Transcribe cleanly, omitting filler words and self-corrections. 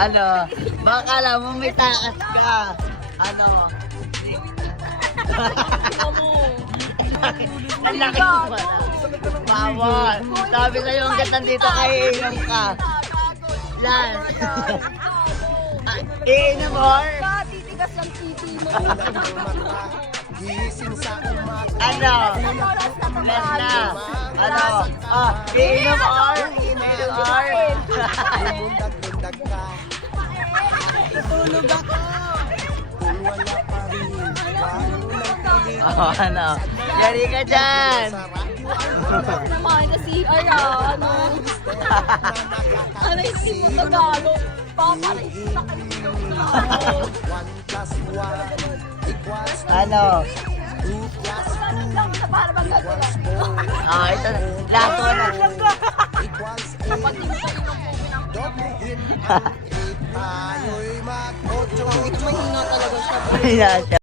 Ano? Baka alam mo may takas ka. Ano? Ang laki mo ba? Bawal. Sabi sa'yo hanggat nandito kayo, iinom ka. Lan. Iinom or? Titigas ang titi mo. Ano? Less na. Ano? Iinom or? Iinom or? Tutulog ako. Ano? Yari ka dyan. Naman na CR ano? Ano isip mo sa galo? Paparis na kayo. Ano? Lang sa para bang gagawin. Ito na. Lato na. Dapat yung sa inong po. Mahina talaga siya. Ayan siya.